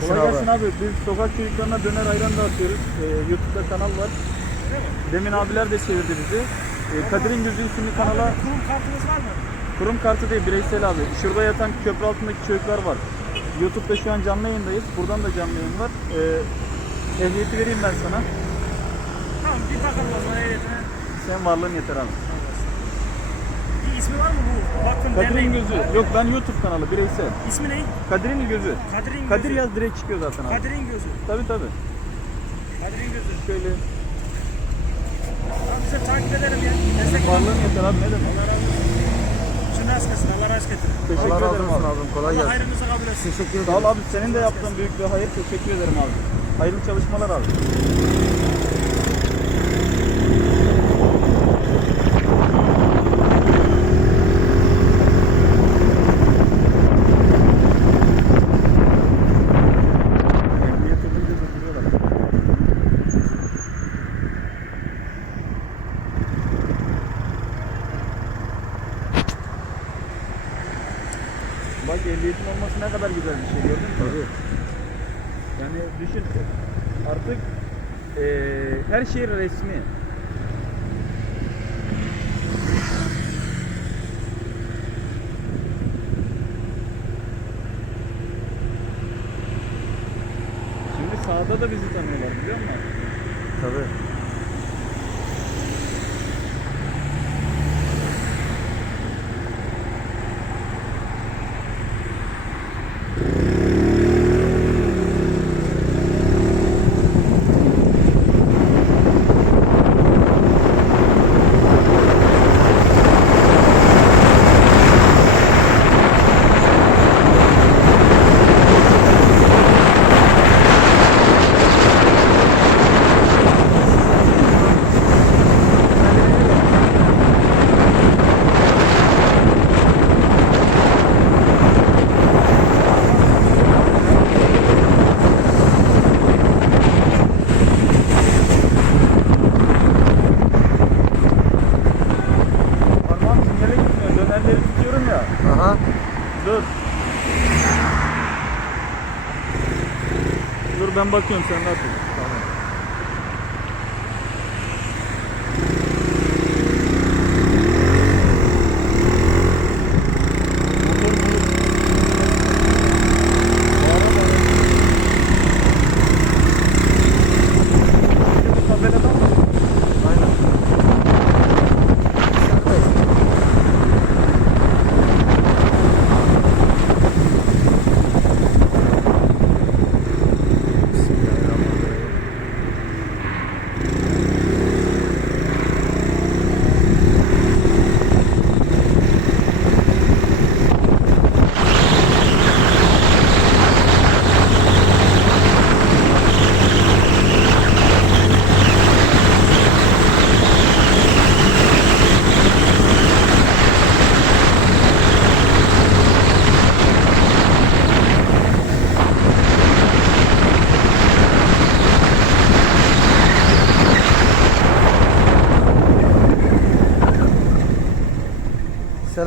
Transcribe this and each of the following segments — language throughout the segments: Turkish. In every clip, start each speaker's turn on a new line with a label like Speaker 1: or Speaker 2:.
Speaker 1: gelsin
Speaker 2: Kolay
Speaker 1: abi.
Speaker 2: gelsin abi. Biz sokak çocuklarına döner ayran dağıtıyoruz. Ee, YouTube'da kanal var. Demin abiler de çevirdi bizi. Ee, Kadir'in Gözü isimli kanala
Speaker 3: Kurum kartınız var mı?
Speaker 2: kurum kartı değil bireysel abi. Şurada yatan köprü altındaki çocuklar var. YouTube'da şu an canlı yayındayız. Buradan da canlı yayın var. Ee, ehliyeti vereyim ben sana.
Speaker 3: Tamam bir bakalım o zaman ehliyetine.
Speaker 2: Senin varlığın yeter abi.
Speaker 3: İsmi var mı bu? Bakın
Speaker 2: Kadir'in
Speaker 3: derneğin.
Speaker 2: Gözü. Yok ben YouTube kanalı bireysel.
Speaker 3: İsmi ne?
Speaker 2: Kadir'in Gözü.
Speaker 3: Kadir'in gözü.
Speaker 2: Kadir yaz direkt çıkıyor zaten abi.
Speaker 3: Kadir'in gözü.
Speaker 2: Tabi tabi.
Speaker 3: Kadir'in gözü.
Speaker 2: Şöyle
Speaker 3: Tamam bize takip edelim ya. Destek
Speaker 2: varlığın yeter abi ne demek.
Speaker 3: Allah razı olsun. Şunu az kesin. Allah razı getirin.
Speaker 2: Teşekkür
Speaker 1: Allah razı
Speaker 2: ederim
Speaker 1: olsun
Speaker 2: abi.
Speaker 1: abim. Kolay
Speaker 3: Allah
Speaker 1: gelsin.
Speaker 3: hayrınızı kabul etsin.
Speaker 1: Teşekkür
Speaker 2: Sağ ol
Speaker 1: ederim.
Speaker 2: abi senin de yaptığın büyük bir hayır. Teşekkür ederim abi. Hayırlı çalışmalar abi. Ehliyet olunca götürüyorlar. Bak ehliyetin olması ne kadar güzel bir şey gördün mü?
Speaker 1: Tabii.
Speaker 2: Yani düşün artık eee, her şey resmi. Şimdi sahada da bizi tanıyorlar biliyor musun?
Speaker 1: Tabii.
Speaker 2: Bakıyorum sen rahat ol. Tamam. Tabeladan mı?
Speaker 1: Aynen. Serbest. Bismillahirrahmanirrahim.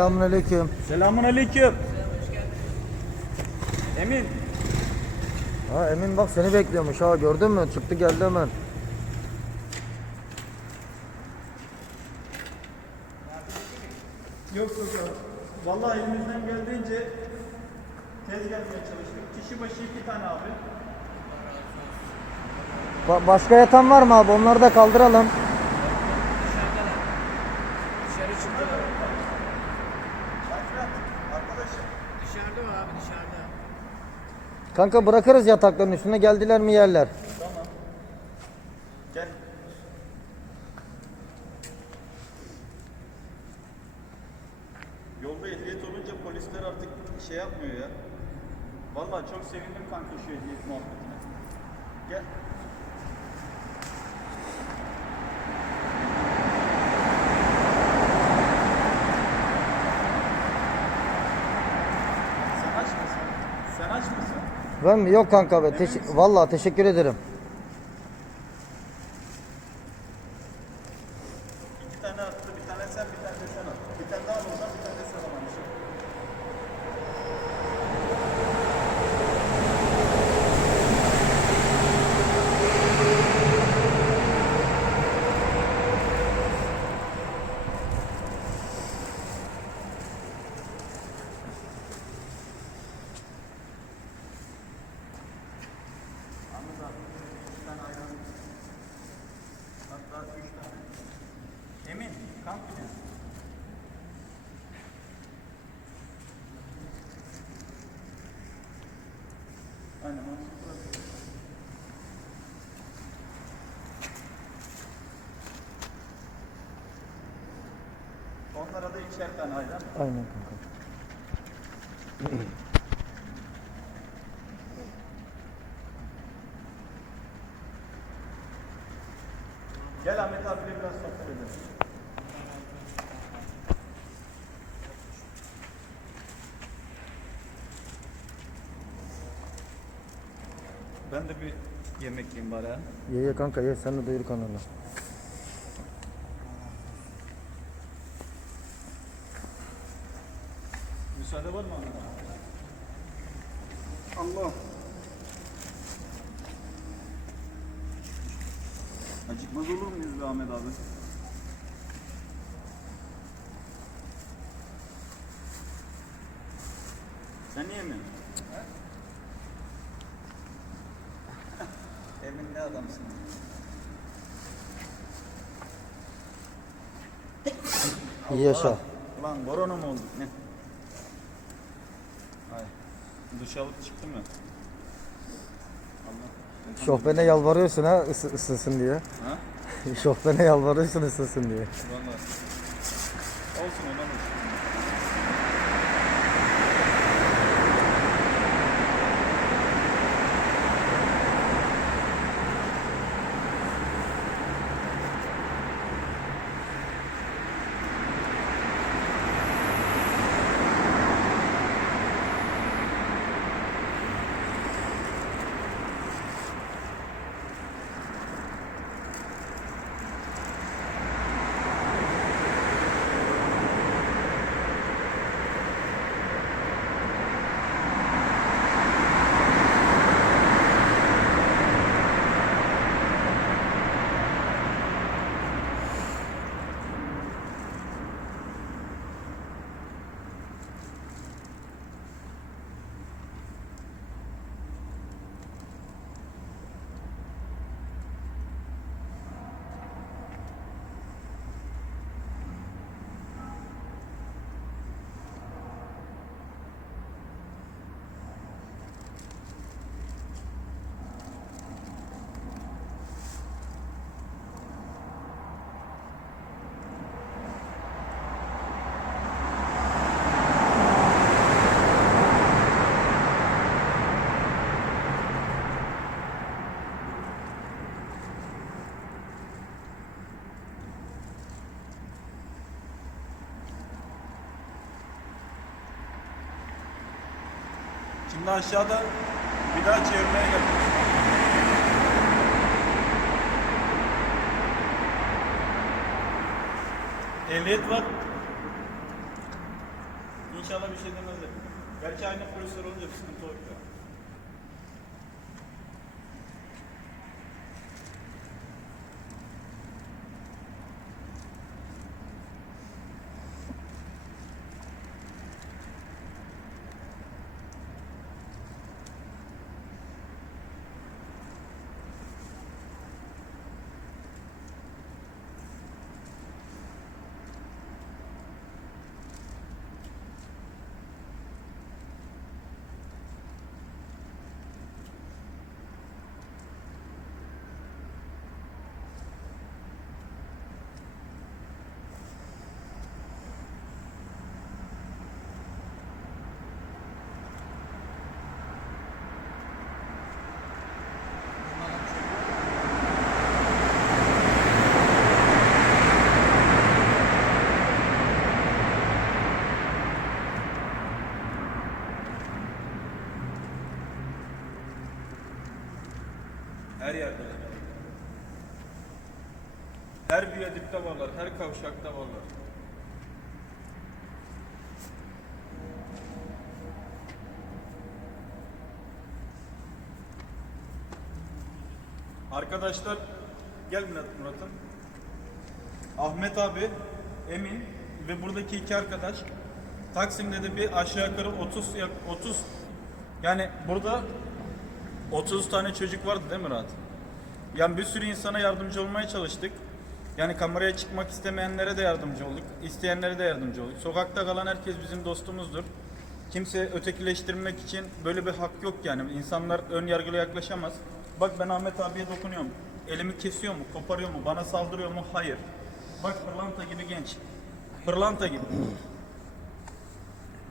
Speaker 1: Selamünaleyküm.
Speaker 2: Selamun aleyküm. Emin.
Speaker 1: Ha Emin bak seni bekliyormuş ha gördün mü? Çıktı geldi hemen.
Speaker 2: Yok yok yok. Vallahi elimizden geldiğince tez gelmeye çalıştık. Kişi başı iki tane abi.
Speaker 1: Ba- başka yatan var mı abi? Onları da kaldıralım. Kanka bırakırız yatakların üstüne geldiler mi yerler.
Speaker 2: Tamam. Gel. Yolda ehliyet olunca polisler artık şey yapmıyor ya. Vallahi çok sevindim kanka şu ehliyet muhabbetine. Gel.
Speaker 1: Ben mi? Yok kanka be. Teş- Vallahi teşekkür ederim.
Speaker 2: İki tane attı, bir tane sen, bir tane sen at. Bir tane daha olsa bir tane de sen alamışsın. Aynen. Onlara da ikişer tane ayran.
Speaker 1: Aynen kanka.
Speaker 2: Gel Ahmet abiyle biraz sohbet edelim. De bir yemek yiyeyim bari ha.
Speaker 1: Ye ye kanka ye sen de doyur kanalını.
Speaker 2: Müsaade var mı abi? Allah. Acıkmaz olur muyuz be Ahmet abi? Sen niye mi? Emin ne adamsın?
Speaker 1: İyi yaşa.
Speaker 2: Ulan korona mı olduk ne? Ay. Duş alıp çıktım ya. Allah.
Speaker 1: Şofbene yalvarıyorsun ha ısı, ısınsın diye.
Speaker 2: Ha?
Speaker 1: Şofbene yalvarıyorsun ısınsın diye.
Speaker 2: Valla. Olsun ona da. Şimdi aşağıda bir daha çevirmeye geldik. Ehliyet var. İnşallah bir şey demezler. Gerçi aynı polisler olunca bir sıkıntı yok ya. Her yerde. Her viyadükte varlar, her kavşakta varlar. Arkadaşlar gel Murat Murat'ım. Ahmet abi, Emin ve buradaki iki arkadaş Taksim'de de bir aşağı yukarı 30 yak- 30 yani burada 30 tane çocuk vardı değil mi Rahat? Yani bir sürü insana yardımcı olmaya çalıştık. Yani kameraya çıkmak istemeyenlere de yardımcı olduk. isteyenlere de yardımcı olduk. Sokakta kalan herkes bizim dostumuzdur. Kimse ötekileştirmek için böyle bir hak yok yani. İnsanlar ön yargılı yaklaşamaz. Bak ben Ahmet abiye dokunuyorum. Elimi kesiyor mu, koparıyor mu, bana saldırıyor mu? Hayır. Bak pırlanta gibi genç. Pırlanta gibi.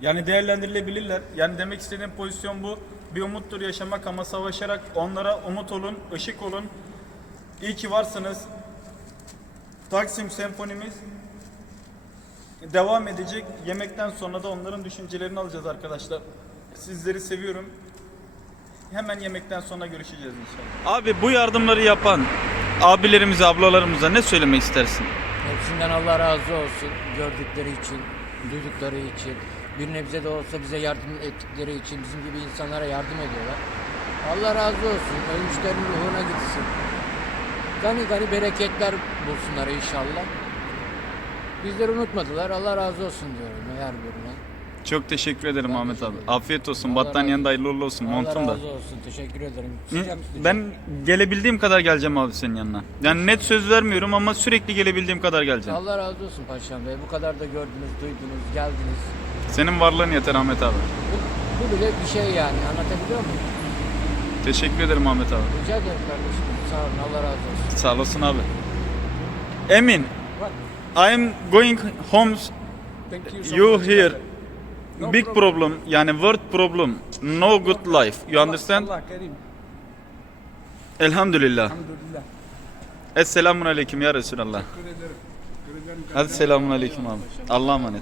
Speaker 2: Yani değerlendirilebilirler. Yani demek istediğim pozisyon bu. Bir umuttur yaşamak ama savaşarak onlara umut olun, ışık olun. İyi ki varsınız. Taksim Senfonimiz devam edecek. Yemekten sonra da onların düşüncelerini alacağız arkadaşlar. Sizleri seviyorum. Hemen yemekten sonra görüşeceğiz inşallah. Abi bu yardımları yapan abilerimize, ablalarımıza ne söylemek istersin?
Speaker 4: Hepsinden Allah razı olsun gördükleri için, duydukları için. Bir nebze de olsa bize yardım ettikleri için bizim gibi insanlara yardım ediyorlar. Allah razı olsun. Ölmüşlerin ruhuna gitsin. Gani gani bereketler bulsunlar inşallah. Bizleri unutmadılar. Allah razı olsun diyorum her birine.
Speaker 2: Çok teşekkür ederim
Speaker 4: Ben
Speaker 2: Ahmet
Speaker 4: teşekkür
Speaker 2: abi.
Speaker 4: ederim.
Speaker 2: Afiyet olsun.
Speaker 4: Allah
Speaker 2: Battaniyen
Speaker 4: razı
Speaker 2: de hayırlı uğurlu olsun.
Speaker 4: Allah
Speaker 2: da.
Speaker 4: razı olsun. Teşekkür ederim. Sıcak sıcak.
Speaker 2: Ben gelebildiğim kadar geleceğim abi senin yanına. Yani net söz vermiyorum ama sürekli gelebildiğim kadar geleceğim.
Speaker 4: Allah razı olsun Paşam Bey. Bu kadar da gördünüz, duydunuz, geldiniz.
Speaker 2: Senin varlığın yeter Ahmet abi.
Speaker 4: Bu, bu bile bir şey yani. Anlatabiliyor muyum?
Speaker 2: Teşekkür ederim Ahmet abi.
Speaker 4: Rica ederim kardeşim. Sağ olun. Allah razı olsun.
Speaker 2: Sağ olasın abi. Emin,
Speaker 3: What?
Speaker 2: I'm going home.
Speaker 3: Thank you so
Speaker 2: You
Speaker 3: much.
Speaker 2: here.
Speaker 3: No
Speaker 2: Big problem, yani world problem. No good life. You understand?
Speaker 3: Allah Kerim.
Speaker 2: Elhamdülillah.
Speaker 3: Alhamdulillah.
Speaker 2: Esselamun aleyküm ya Resulallah.
Speaker 3: Teşekkür ederim. Teşekkür ederim.
Speaker 2: Hadi selamun aleyküm abi. Allah'a emanet.